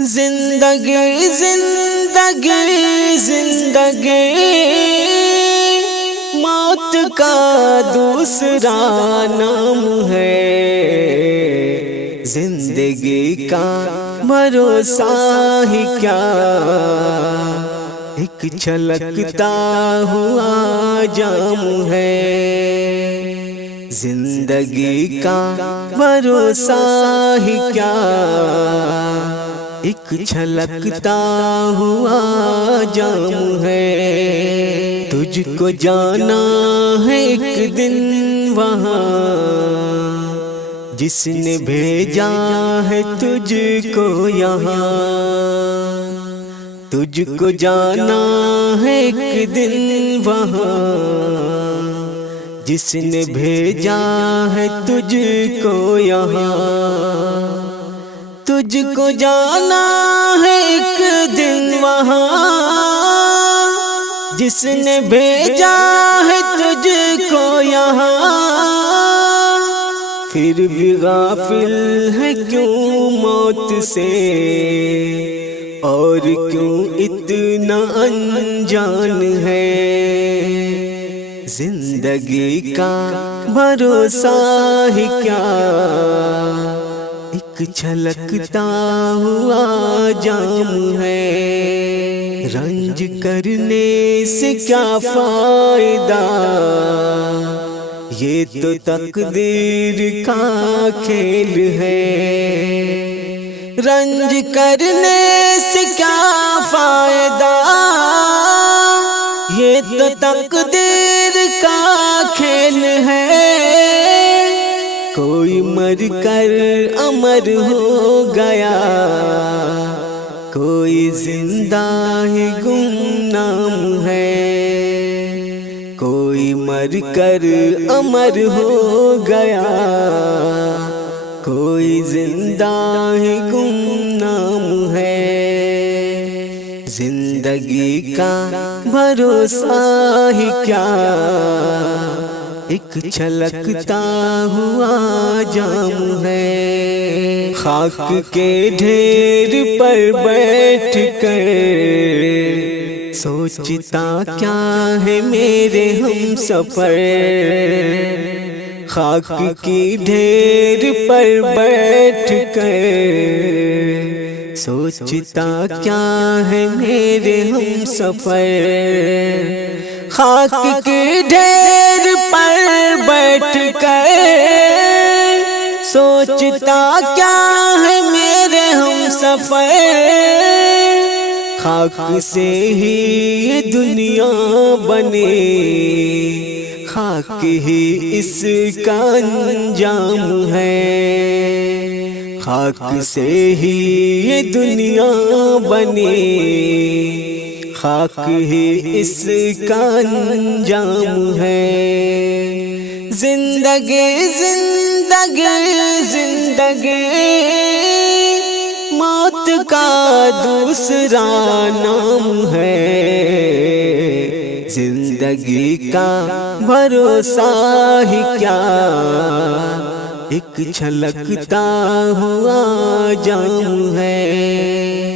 زندگی زندگی زندگی موت کا دوسرا نام ہے، زندگی کا بھروسہ ہی کیا، ایک چھلکتا ہوا جام ہے، زندگی کا بھروسہ ہی کیا، ایک چھلکتا ہوا جام ہے، تجھ کو جانا ہے ایک دن وہاں، جس نے بھیجا ہے تجھ کو یہاں، تجھ کو جانا ہے ایک دن وہاں، جس نے بھیجا ہے تجھ کو یہاں، تجھ کو جانا ہے ایک دن وہاں، جس نے بھیجا ہے تجھ کو یہاں، پھر بھی غافل ہے کیوں موت سے، اور کیوں اتنا انجان ہے، زندگی کا بھروسہ ہی کیا، ایک چھلکتا ہوا جام ہے، رنج کرنے سے کیا فائدہ، یہ تو تقدیر کا کھیل ہے، رنج کرنے سے کیا فائدہ، یہ تو تقدیر کا کھیل ہے، کوئی مر کر امر ہو گیا، کوئی زندہ ہی گمنام ہے، کوئی مر کر امر ہو گیا، کوئی زندہ ہی گمنام ہے، زندگی کا بھروسہ ہی کیا، ایک چھلکتا ہوا جام ہے، خاک کے ڈھیر پر بیٹھ کر سوچتا کیا ہے میرے ہم سفر، خاک کی ڈھیر پر بیٹھ کر سوچتا کیا ہے میرے ہم سفر، خاک کی ڈھیر پر بیٹھ کر سوچتا کیا ہے میرے ہم سفر، خاک سے ہی یہ دنیا بنے، خاک ہی اس کا انجام ہے، خاک سے ہی یہ دنیا بنے، خاک ہی اس کا انجام ہے، زندگی زندگی زندگی موت کا دوسرا نام ہے، زندگی کا بھروسہ ہی کیا، ایک چھلکتا ہوا جام ہے۔